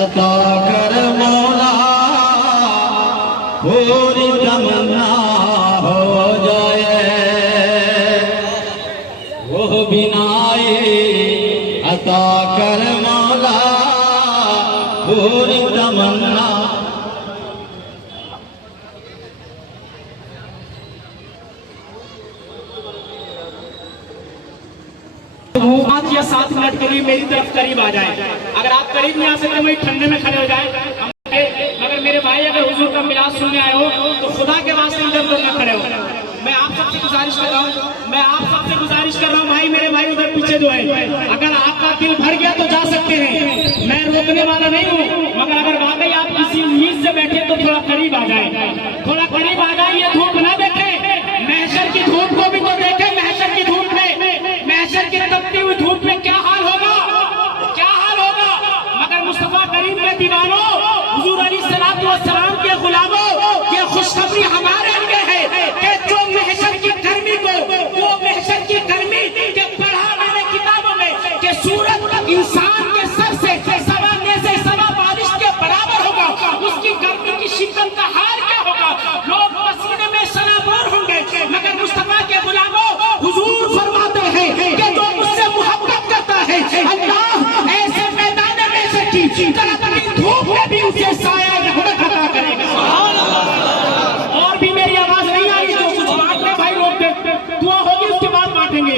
अता कर मौला पूरी तमन्ना हो जाए, वो बिनाए अता कर मौला पूरी तमन्ना। वो 5 या 7 मिनट के लिए मेरी तरफ करीब आ जाए। अगर आप करीब नहीं आ सकते वही ठंडे में खड़े हो जाए। मगर मेरे भाई अगर हुजूर का मिलाद सुनने आए हो तो खुदा के वास्ते इधर उधर न खड़े हो। मैं आप सबसे गुजारिश कर रहा हूँ, भाई मेरे भाई उधर पीछे जो है, अगर आपका दिल भर गया तो जा सकते हैं, मैं रोकने वाला नहीं हूँ। मगर अगर वाकई आप किसी उम्मीद से बैठे तो थोड़ा करीब आ जाए, थोड़ा करीब आ जाए। ये धूप ना देखे, महशर की धूप को भी तो देखे। महशर की धूप में, महशर की तपती हुई धूप में क्या हाल होगा, क्या हाल होगा। मगर मुस्तफा करीम के दीवानों, हुजूर अलैहिस्सलातु वस्सलाम के गुलामों, ये खुशखबरी हमारे लिए है कि जो महशर की गर्मी को, वो महशर की गर्मी के पढ़ा मैंने किताबों में कि सूरज इंसान के सर से सवाने से सवा बारिश के बराबर होगा, उसकी गर्मी की शिद्दत का हाल क्या होगा। लोग पसीने में सराबोर होंगे। मगर मुस्तफा के गुलामों, हुजूर फरमाते हैं कि जो मुझसे मोहब्बत करता है, अल्लाह ऐसे मैदान में से कड़कती धूप में भी उसे साया अता करेगा। और भी मेरी आवाज नहीं आ रही तो कुछ बांटने भाई लोग, दुआ होगी उसके बाद बांटेंगे।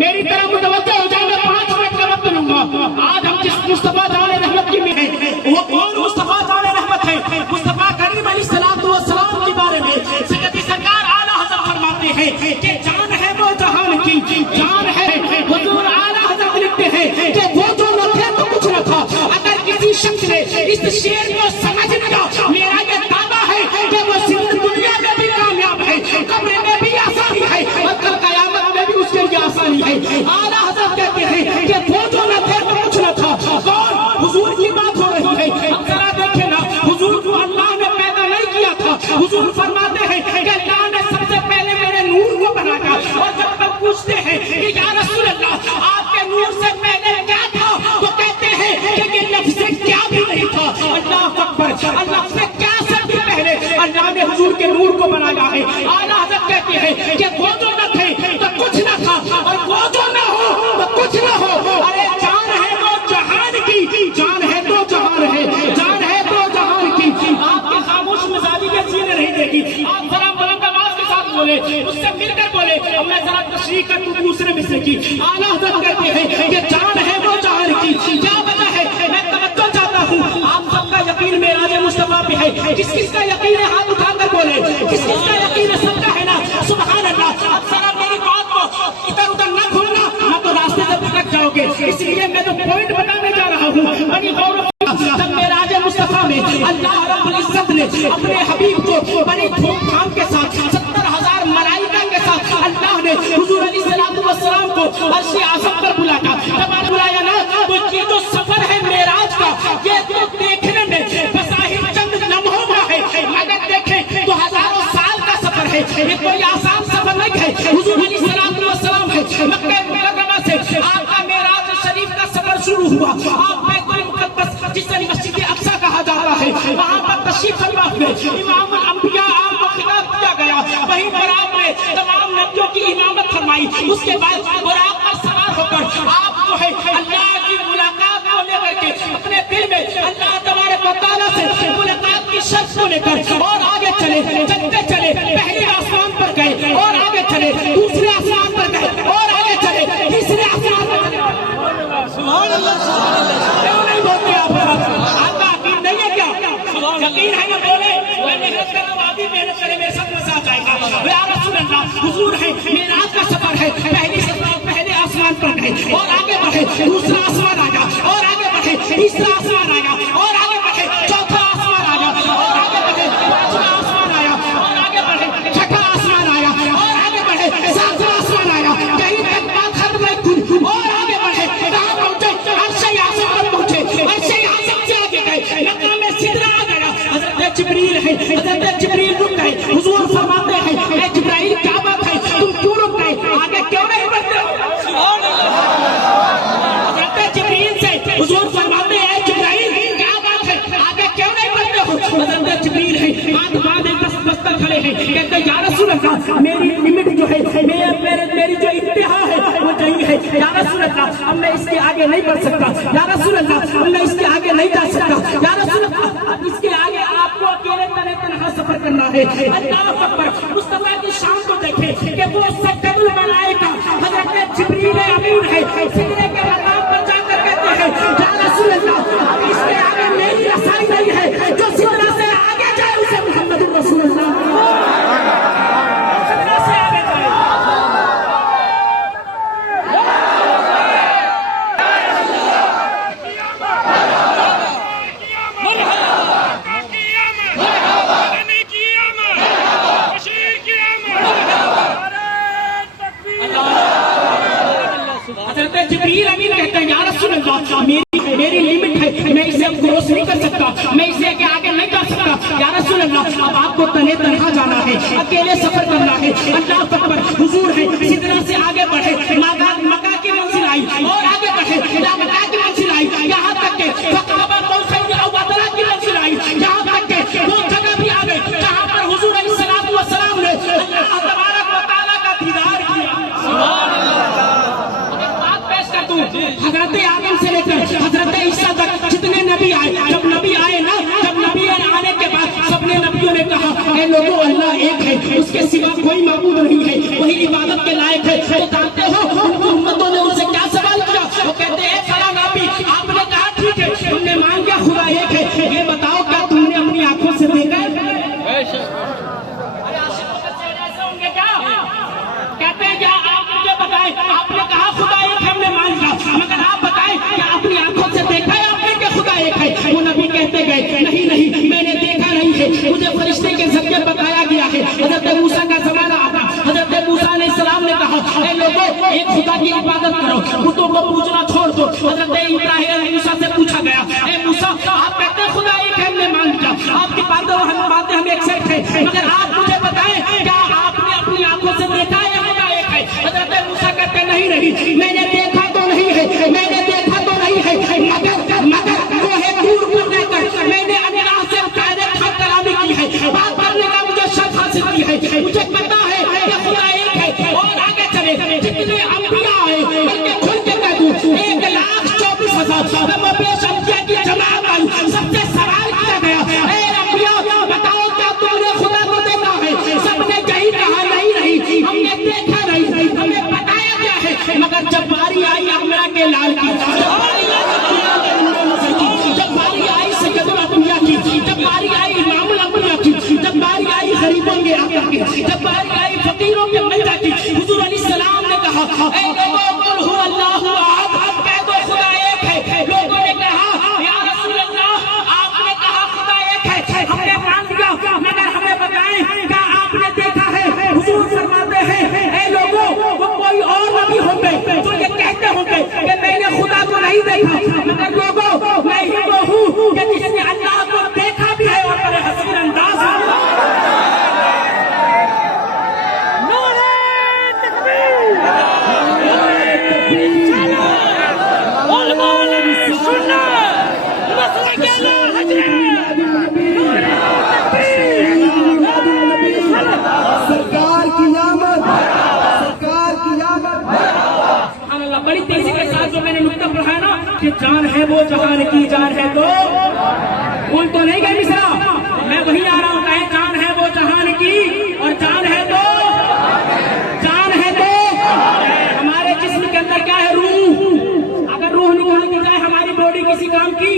मेरी तरफ मुतवज्जो हो जाएंगे, 5 मिनट का वक्त लूंगा। आज हम जिस मुस्तफा जाने रहमत की में है, वो कौन मुस्तफा जाने रहमत है? मुस्तफा करीम अलैहिस्सलातु वस्सलाम के बारे में सैयदी सरकार आला हज़रत फरमाते हैं कि जान है वो जहान की, जान है। हुजूर आला हज़रत लिखते हैं कि वो जो न थे तो कुछ न था। अगर किसी शख्स ने इस शेर को समझ लिया, मेरा ये दावा है कि वो सिर्फ दुनिया में भी कामयाब है, कब्र में भी आसानी है और कल क़यामत में भी उसके लिए आसानी है। आला हज़रत कहते हैं कि वो जो न थे तो कुछ न था। कौन? हुजूर की बात हो रही है। अब जरा देखें ना, हुजूर को अल्लाह ने पैदा नहीं किया था। हुजूर फरमाते हैं कि अल्लाह ने सबसे पहले मेरे नूर को बनाया। और जब लोग पूछते हैं कि या रसूल अल्लाह, आपके नूर से पहले क्या था, तो कहते हैं कि नफ्स से क्या भी नहीं था। अल्लाह अकबर, अल्लाह से क्या से भी पहले अल्लाह ने हुजूर के नूर को बनाया है। आला हज़रत कहते हैं कि वो जो न थे तो कुछ न था, और वो जो न हो तो कुछ न हो। अरे जान है तो जहान की, जान है तो जहान है, जान है तो जहान की। आपके खामोश मिजाजी के सीने नहीं देगी। आप जरा बुलंद आवाज के साथ बोले, उससे मिलकर बोले। अब मैं जरा तशरीह कर दूं दूसरे मिसरे की। आला हज़रत कहते हैं कि जान है वो जहान की। क्या वजह है? मैं तवज्जो चाहता हूँ, आप सबका यकीन मेराज मुस्तफा पे है। किस किस का यकीन है हाथ उठाकर बोले, किस किस का यकीन है? सबका है ना? सुभान अल्लाह। अब जरा मेरी बात को इधर उधर न घूमना, न तो रास्ते से भटक जाओगे। इसलिए मैं तो पॉइंट बताने जा रहा हूँ। बड़ी गौर जब मेराज मुस्तफा में अल्लाह रब्बुल इज्जत ने अपने हबीब को बड़ी धूमधाम के साथ 70,000 मलाइका के साथ अल्लाह ने हुजूर अलैहिस्सलातु वस्सलाम को अर्श-ए आज़म पर बुलाया। जब बुलाया ना, तो ये जो सफर है मेराज का, ये तो देखने में बज़ाहिर चंद लम्हों का है, मगर देखें तो हजारों साल का सफर है। ये कोई आसान सफर नहीं है। हुजूर अलैहिस्सलातु वस्सलाम है मक्का मुकर्रमा से आपका मेराज शरीफ का सफर शुरू हुआ। आप बैतुल मुक़द्दस, जिसे मस्जिद अक़सा कहा जाता है, वहाँ पर तशरीफ फरमा हुए इमामुल अंबिया आपको खिताब किया गया। वहीं पर आपने तमाम नबियों की इमामत फरमाई। उसके बाद बुराक पर सवार होकर आप जो है अल्लाह की मुलाकात को लेकर के अपने दिल में अल्लाह तबारक व तआला से मुलाकात की शर्त को लेकर और आगे चले। चलते चले पहले आसमान पर गए, और आगे चले दूसरे आसमान पर गए, और आगे चले तीसरे आसमान पर गए। सुभान अल्लाह, सुभान अल्लाह। क्यों नहीं बोलते आप? आपका यकीन नहीं है क्या? यकीन है ना? बोले। मैं मेहनत कर रहा हूँ, आप भी मेहनत करें, मेरे साथ आएगा। या रसूल अल्लाह, हुजूर है, मेराज का सफर है। पहले आसमान पर गए, और आगे बढ़े, दूसरा आसमान आया, और आगे बढ़े, तीसरा आसमान आया, और आगे बढ़े, चौथा आसमान आया, और आगे बढ़े, पांचवा आसमान आया, और आगे बढ़े, छठा आसमान आया, और आगे बढ़े, सातवां आसमान आया। कहीं तक बात खत्म नहीं, और आगे बढ़े, कहाँ पहुंचे? अर्श-ए आज़म पर पहुंचे। अर्श-ए आज़म से आगे गए, मक्का में सिदरा आ गया। हज़रत जिब्रील है, हज़रत जिब्रील रुक गए। हुजूर फरमाते हैं, ए जिब्राइल क्या बात है, तुम क्यों रुक गए? आगे क्यों नहीं बढ़ते हो? हज़रत जिब्रील से या रसूल अल्लाह अब मैं इसके आगे नहीं बढ़ सकता, या रसूल अल्लाह अब मैं इसके आगे नहीं जा सकता, या रसूल अल्लाह इसके आगे आपको अकेले तने तनहा सफर करना है। अल्लाह अकबर। मुस्तफा की शान को देखे कि वो सद्दुल मलाइका हजरत जिब्रील अमीन है, सिदरे के मकाम पर जाकर कहते हैं या रसूल अल्लाह इसके आगे मेरी रसाई नहीं है, जो सिदरा से आगे जाए उसे मुहम्मदुर रसूलुल्लाह सिदरा से आगे जाए। हजरत जिब्रील अमीन कहते हैं या रसूल अल्लाह मेरी लिमिट है, मैं इसे अब क्रॉस नहीं कर सकता, मैं इसे के आगे नहीं जा सकता, या रसूल अल्लाह अब आपको तने तनहा जाना है, अकेले सफर करना है। अल्लाह अकबर। हुजूर है सिदरा से आगे बढ़े, मक्का की मंजिल आई और आगे बढ़े, मक्का की मंजिल आई, यहाँ तक के सहाबा कौसैन और बदला की मंजिल आई, यहाँ तक के वो जगह भी आ गए जहाँ पर हुजूर अलैहिस्सलातु वस्सलाम ने अल्लाह तबारक व तआला का दीदार किया। सुभान अल्लाह। बात पेश कर दूं, हजरत आदम से लेकर हजरत ईसा तक जितने नबी आए, जब नबी आए ना, जब नबी आने के बाद सबने नबियों ने कहा ऐ लोगों अल्लाह एक है, उसके सिवा कोई माबूद नहीं है, वही इबादत के लायक है। तो जानते हो उनकी उम्मतों ने उनसे क्या सवाल किया? वो कहते हैं फला नबी आपने कहा ठीक है, तुमने मान लिया खुदा एक है, ये बताओ क्या तुमने अपनी आंखों से देखा है? कहते हैं क्या आप मुझे बताएं, आपने कहा खुदा एक है, हमने मान लिया, मगर आप बताएं क्या अपनी आंखों से देखा है आपने कि खुदा एक है? वो नबी कहते गए नहीं नहीं मैंने देखा नहीं है, मुझे फरिश्ते के जरिए बताया गया है। हजरत मूसा का जमाना आता, हजरत मूसा अलैहिस्सलाम ने कहा ऐ लोगों एक खुदा की इबादत करो, बुतों को पूजना छोड़ दो। हजरत इब्राहीम मूसा से पूछा गया ऐ मूसा आप कहते हैं खुदा एक है, हमने मान लिया, आपकी बातें हम एक्सेप्ट है, मगर आप मुझे बताएं क्या आपने अपनी आंखों से देखा है खुदा एक है? हजरत मूसा कहते नहीं नहीं मैंने देखा तो नहीं है, मैंने देखा तो नहीं है, मगर वो है दूर पर रहकर मैंने अल्लाह से डायरेक्ट कलामी की है, बात करने का मुझे शर्त हासिल की है, मुझे पता है कि खुदा एक है। और आगे चले जितने अंबिया आए बल्कि खुल के कह दूं 1,24,000 पेश अंबिया की जमात आई, सबसे सवाल किया गया ऐ अंबिया बताओ क्या तुमने खुदा को देखा है? सबने यही कहा नहीं नहीं हमने देखा नहीं, हमें बताया गया है। मगर जब बारी आई अमरा के लाल की, जब बारी आई सैयदुल अंबिया की, जब बारी आई इमामुल अंबिया की, जब बारी आई गरीबों के आका की, जब बारी आई फकीरों के मल्ला की, हुजूर अलैहिस्सलाम ने कहा ऐ लोगों कुल हु अल्लाहु अहद, कह दो खुदा एक है। लोगों ने कहा या रसूल अल्लाह आपने कहा खुदा एक है, हमने मान लिया, मगर हमें बताएं क्या आपने देखा है? हुजूर फरमाते हैं ऐ लोगों वो कोई और नबी होंगे जो ये कहते होंगे कि मैंने खुदा को नहीं देखा, मगर लोगों मैं ही वो हूँ कि जिसने अल्लाह को देखा भी है और बड़े हसीन अंदाज सरकार की आमद, सरकार की आमद। बड़ी तेजी के साथ जो मैंने नुक्ता पढ़ा ना कि जान है वो जहान की जान है तो भूल तो नहीं गए मिश्रा, मैं वही आ रहा हूँ, कहे जान है वो जहान की और जान है तो हमारे जिस्म के अंदर क्या है? रूह। अगर रूह निकाल दी जाए हमारी बॉडी किसी काम की,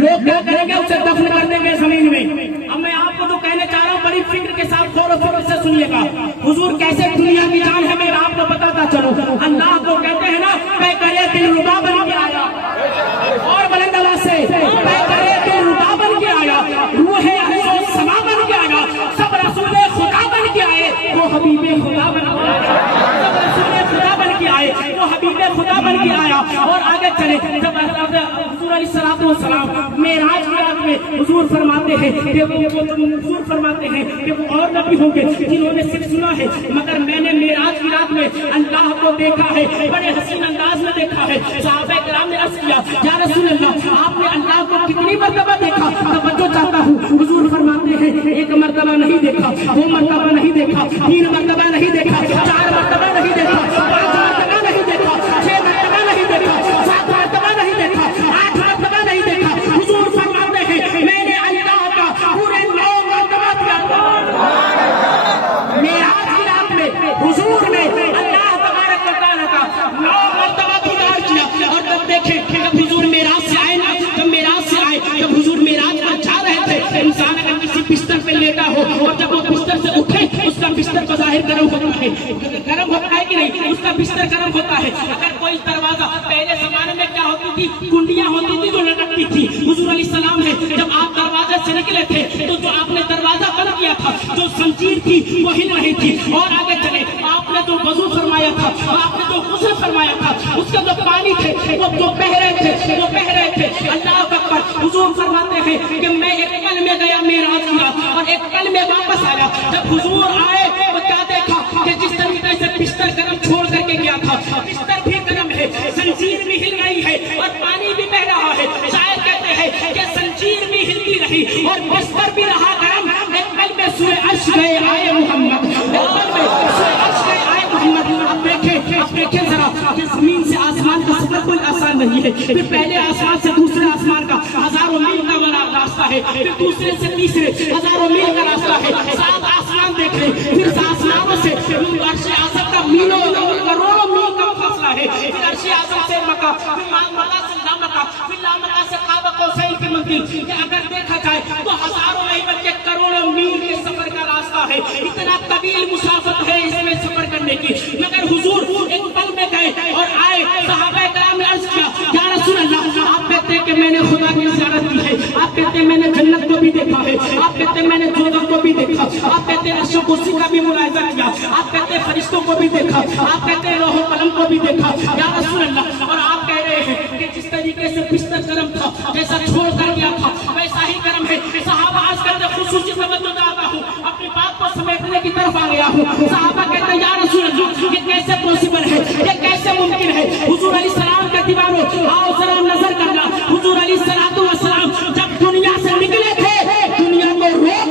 लोग क्या करेंगे? उसे दफन कर देंगे जमीन में। अब मैं आपको तो कहने चाह रहा हूँ बड़ी फिक्र के साथ गौर से सुनिएगा, हुजूर कैसे दुनिया की जान है मैं आपको बताता चलूं। अल्लाह को कहते हैं ना मैं करे दिल रुबा बन के आया, और बुलंद आवाज से मैं करे दिल रुबा बन के आया, रूह अफसोस समा बन के आया, सब रसूल खुदा बन के आए, वो हबीबे खुदा बन के आया, सब रसूल खुदा बन के आए, वो हबीबे खुदा बन के आया। और आगे चले जब हुजूर अलैहिस्सलातु वस्सलाम मेराज की रात में हुजूर फरमाते हैं कि वो और नबी होंगे जिन्होंने सिर्फ सुना है, मगर मैंने मेराज की रात में अल्लाह को देखा है, बड़े हसीन अंदाज में देखा है। सहाबा किराम ने अर्ज़ किया या रसूल अल्लाह आपने अल्लाह को कितनी मर्तबा देखा? तवज्जो चाहता हूँ। हुजूर फरमाते हैं एक मर्तबा नहीं देखा, दो मर्तबा नहीं देखा, तीन मर्तबा नहीं देखा, चार मर्तबा नहीं देखा, पांच मर्तबा नहीं देखा, बिस्तर बज़ाहिर गर्म होता है, गर्म होता है कि नहीं, उसका बिस्तर गर्म होता है। अगर कोई दरवाजा, पहले जमाने में क्या होती थी, कुंडियां होती थी जो लटकती थी। हुजूर अलैहिस्सलाम है, जब आप दरवाजे से निकले थे तो जो आपने दरवाजा बंद किया था, जो जंजीर थी वो हिल रही थी। और आगे चले, आपने जो वजू फरमाया था, आपने जो गुस्ल फरमाया था, उसके जो पानी थे वो जो बह रहे थे, वो बह रहे थे। अल्लाह अकबर। हुजूर फरमाते हैं कि मैं एक पल में गया मेराज किया और एक पल में वापस आया। जब हुजूर आए तो क्या देखा कि जिस तरीके से बिस्तर गर्म छोड़ करके गया था, बिस्तर भी गर्म है, जंजीर भी हिल रही है और पानी भी बह रहा है। शायद कहते हैं कि जंजीर भी हिलती रही और बिस्तर भी रहा गर्म। एक पल में सूए अर्श गए आए मोहम्मद, एक पल में सूए अर्श गए आए मोहम्मद। अब देखें जरा कि जमीन से आसमान का सफर कोई आसान नहीं है। फिर पहले आसमान से दूसरे आसमान का हजारों मील का बड़ा रास्ता है, फिर दूसरे से तीसरे हजारों मील का रास्ता है। 7 आसमान देख ले, फिर आसमानों से अर्श आज़म का मीलों करोड़ों मील का फासला है। फिर अर्श आज़म से मक्का, फिर मक्का से लामक्का, फिर लामक्का से काबा कौसैन की मंजिल। अगर देखा जाए तो हजारों नहीं बल्कि करोड़ों मील के सफर का रास्ता है। इतना तवील मुसाफत है इसमें सफर करने की। मगर हुजूर एक पल में गए और आए। सहाबा कराम ने अर्ज किया, या रसूल अल्लाह, आप कहते हैं कि मैंने खुदा की ज़ियारत की है, आप कहते हैं मैंने जन्नत को भी देखा है, आप कहते हैं मैंने दोज़ख को भी देखा, आप कहते हैं अर्श कुर्सी का भी मुलाहिज़ा किया, आप कहते हैं फरिश्तों को भी देखा, आप कहते हैं लौह कलम को भी देखा, या रसूल अल्लाह। और आप कह रहे हैं कि जिस तरीके से बिस्तर गर्म था, जैसा छोड़ कर गया था, वैसा ही गर्म है। सहाबा आज कहते हैं खुसूसी तवज्जो चाहता हूँ, अपनी बात को समेटने की तरफ आ गया हूँ। सहाबा कहते हैं या रसूल अल्लाह, ये कैसे पॉसिबल है, ये कैसे मुमकिन है। हुजूर अलैहिस्सलाम के दीवारों, आओ जरा नजर करना। हुजूर अलैहिस्सलातु वस्सलाम जब दुनिया से निकले थे, दुनिया को रोक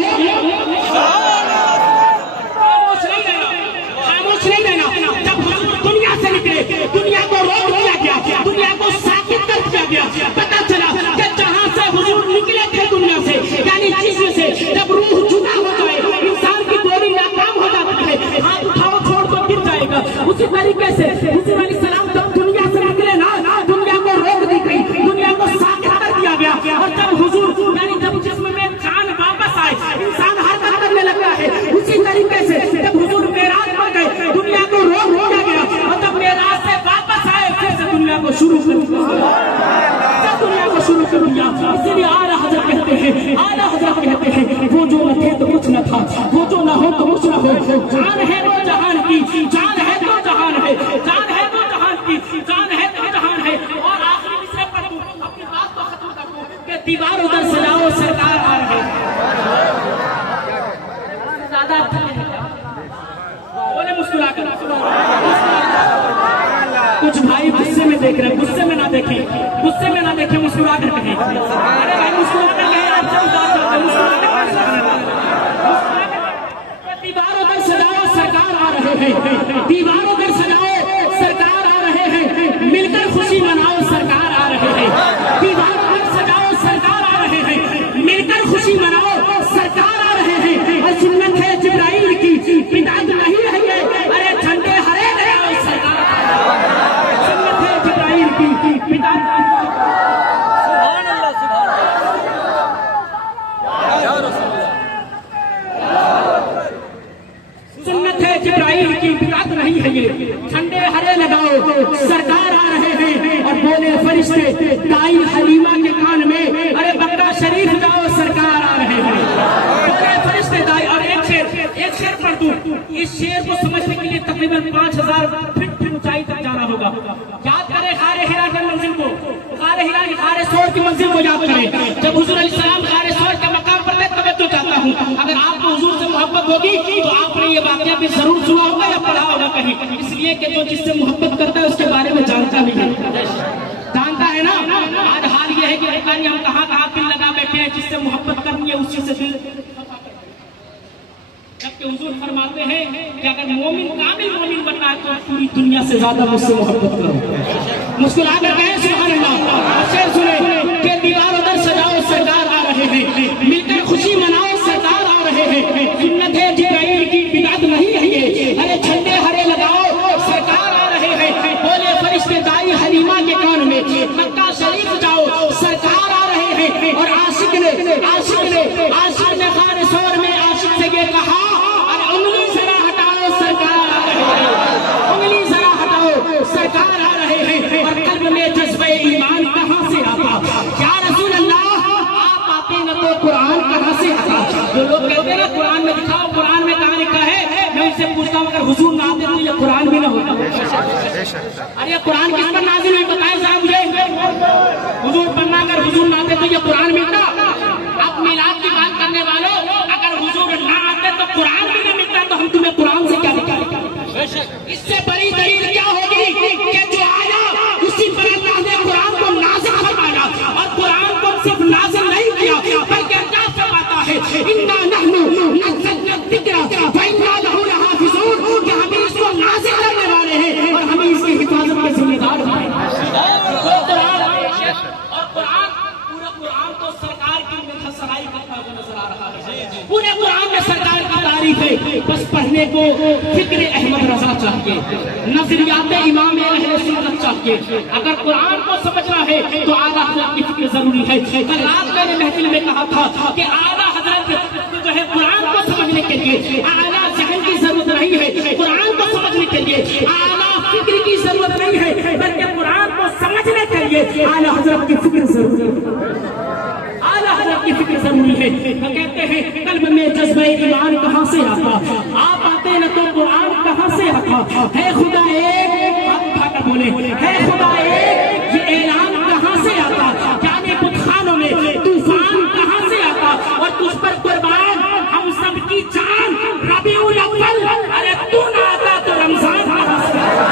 खामोश नहीं रहना। जब हुजूर दुनिया से निकले, दुनिया को रोक दिया गया, दुनिया को साकित कर दिया गया। पता चला कि जहां से हुजूर निकले थे दुनिया से, यानी जिस्म से जब रूह जुदा हो जाए, इंसान की बॉडी नाकाम हो जाती है, हाथ उठाओ छोड़ तो गिर जाएगा। उसी तरीके से हुजूर अलैहिस्सलाम जब दुनिया से निकले ना, दुनिया को रोक दी गई, दुनिया को साकित कर दिया गया। और जब हुजूर यानी जब जिस्म में जान वापस आए, इंसान हरकत करने लगा है। उसी तरीके से जब हुजूर मेराज पर गए, दुनिया को रोक दिया गया और जब मेराज से वापस आए, फिर से दुनिया को शुरू कर दिया, दुनिया को शुरू कर दिया। इसलिए आला हज़रत कहते हैं, आला हज़रत कहते हैं, वो जो न थे तो कुछ न था, वो जो न हो तो कुछ न हो। जान है तो जहान की, जान है तो जहान है, जान है तो जहान की, जान है तो जहान है। और आखिरी मिसरे पर अपनी बात को खत्म कर दूं कि दीवार उधर सजाओ सरकार आ रहे हैं। ज्यादा बोले मुस्कुरा कर, कुछ भाई गुस्से में देख रहे हैं, गुस्से में ना देखें, गुस्से में ना देखें, मुस्कुरा कर कहें। अरे भाई मुस्कुरा कर कहें, आपसे उदास होते हैं, मुस्कुरा कर दीवारों पर सजाओ सरकार आ रहे हैं, दीवारों पर सजाओ सरकार आ रहे हैं, मिलकर खुशी मनाओ सरकार आ रहे हैं। दीवारों पर सजाओ सरकार आ रहे हैं, मिलकर खुशी मनाओ सरकार आ रहे हैं। और सुन्नत है जिब्राइल की, बिदअत नहीं है ये, अरे झंडे हरे लगाओ सरकार। सुन्नत है जिब्राइल की, बिदअत सुन्नत है जिब्राइल की, बिदअत नहीं है ये, झंडे हरे लगाओ सरकार आ रहे हैं। और बोले फरिश्ते दाई हलीमा के कान में, अरे बकरा शरीफ जाओ सरकार आ रहे हैं। बोले फरिश्ते दाई। और एक शेर पढ़ दूं, इस शेर को समझने के लिए तकरीबन 5000 फीट ऊंचाई तक जाना होगा। याद करें गारे हिरा की मंजिल को, गारे हिरा की गारे सौर की मंजिल को याद करें। जब हुजूर अलैहिस्सलाम गारे सौर के मकाम पर थे, तब तो चाहता हूँ अगर आपको हुजूर से मोहब्बत होगी तो आपने ये वाकया भी जरूर सुना होगा या पढ़ा होगा कहीं। इसलिए कि जो जिससे मोहब्बत करता है उसके बारे में जानता भी है, जानता है ना। आज हाल ये है कि हम कहाँ दिल लगा बैठे हैं, जिससे मोहब्बत करनी है उसी से दिल। जबकि हुजूर फरमाते हैं कि अगर मोमिन कामिल मोमिन बनना है तो पूरी दुनिया से ज्यादा मुझसे मोहब्बत करो। मुस्कुरा कर कहें सुभान अल्लाह। शेर सुने कि दीवार उधर सजाओ सरकार आ रहे हैं, मिलकर खुशी मनाओ सरकार आ रहे हैं। सुन्नत है जिब्राइल की, बिदअत नहीं है ये, अरे झंडे हरे लगाओ सरकार आ रहे हैं। बोले फरिश्ते दाई हलीमा के कान में, मक्का शरीफ जाओ सरकार आ रहे हैं। और आशिक ने खाने सौर में आशिक से ये कहा, अरे उंगली जरा हुजूर ना आते तो ये कुरान भी ना होता। अरे ये कुरान किस पर नाजिल हुई बताएं जरा मुझे। हुजूर पर ना अगर हुजूर ना आते तो ये कुरान मिलता। आप मिलाद की बात करने वालों, अगर हुजूर ना आते तो कुरान भी नहीं मिलता, तो हम तुम्हें कुरान से क्या दिखाएं? इससे बड़ी दलील क्या होगी कि जो आया उसी पर अल्लाह ने कुरान को नाज़िल फरमाया, और कुरान को सिर्फ नाज़िल नहीं किया बल्कि क्या फरमाता है, इन्ना नहनु नज़्ज़लना ज़िक्रा व इन्ना लहू लहाफ़िज़ून, कि हम इसको नाज़िल करने वाले हैं और हम इसकी हिफाजत के जिम्मेदार हैं। और कुरान, पूरा कुरान तो सरकार की सराई करता हुआ नजर आ रहा है। पूरे कुरान में सरकार की तारीफ है, बस पढ़ने को फिक्र अहमद रजा चाहिए, नजरियात इमाम अहले सुन्नत चाहिए। अगर कुरान को समझना है तो आला हजरत की फिक्र जरूरी है। कल रात मैंने महफिल में कहा था कि आला हजरत जो है कुरान को समझने के लिए आला जहन की जरूरत नहीं है, कुरान को समझने के लिए आला फिक्र की जरूरत नहीं है, बल्कि कुरान को समझने के लिए आला हजरत की फिक्र जरूरी है। आला हजरत की फिक्र जरूरी है। वो कहते हैं कल्ब में जज्बे ईमान कहाँ से आता, आप आते न तो कुरान कहाँ से आता, है खुदा एक, आप उठाकर बोले है खुदा एक, ये ऐलान कहाँ से आता, जाने बुतखानों में तूफान कहाँ से आता, और तुझ पर कुर्बान हम सब की जान रबीउल अव्वल, अरे तू ना आता तो रमजान कहाँ से आता,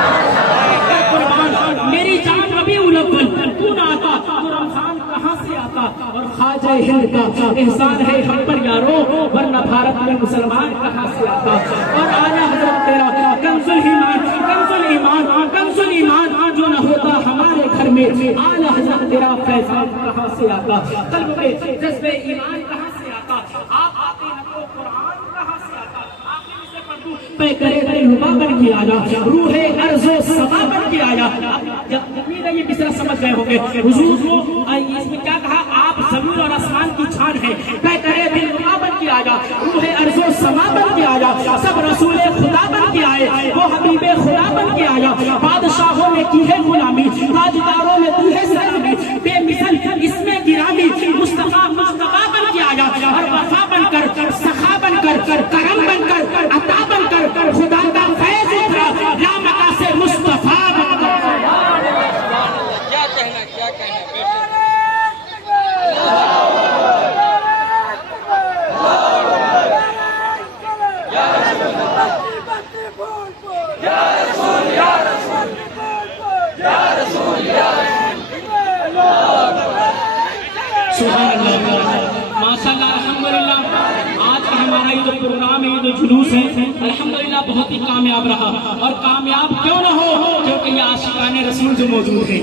कुर्बान मेरी जान रबीउल अव्वल, तू ना आता तो रमजान कहाँ से आता। और ख्वाजा हिंद का एहसान है हम पर यारो, वरना भारत में मुसलमान कहाँ से आता। और आला हजरत तेरा कंजुल ईमान, कंजुल ईमान, कंजुल ईमान जो न होता हमारे घर में, आला हजरत तेरा फैजान कहाँ से आता, कल्ब में जज्बे ईमान कहाँ से आता, आप आते न तो कुरान कहाँ से आता। पे करे रुबा बन के आया, रूहे अर्ज़ो समा बन के आया। उम्मीद है ये मिसरा समझ गए होंगे। हुजूर को इसमें क्या कहा, आप ज़मीन और आसमान की छान है, पे करे दिल रुबा बन के आया, रूहे अर्ज़ो समा बन के आया, सब रसूले खुदा बन के आए, वो हबीबे खुदा बन के आया। बादशाहों ने की है गुलामी, ताजदारों ने दी है सलामी, बेमिसल इसमें गिरामी, मुस्तफा मुस्तफा बन के आया, और वफा बनकर, सखा बनकर, करम बनकर, अता बनकर, खुदा का फैज उतरा, लामका से मुस्तफा बनकर। क्या कहना माशाअल्लाह अल्हम्दुलिल्लाह, आज का हमारा ये जो प्रोग्राम है, ये जो जुलूस है, अल्हम्दुलिल्लाह बहुत ही कामयाब रहा। और कामयाब क्यों ना हो, क्योंकि ये आशिकाने रसूल जो मौजूद हैं,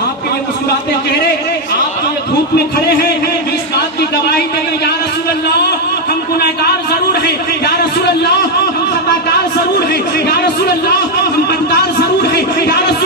आपके ये मुस्कुराते चेहरे, आप जो ये धूप में खड़े हैं,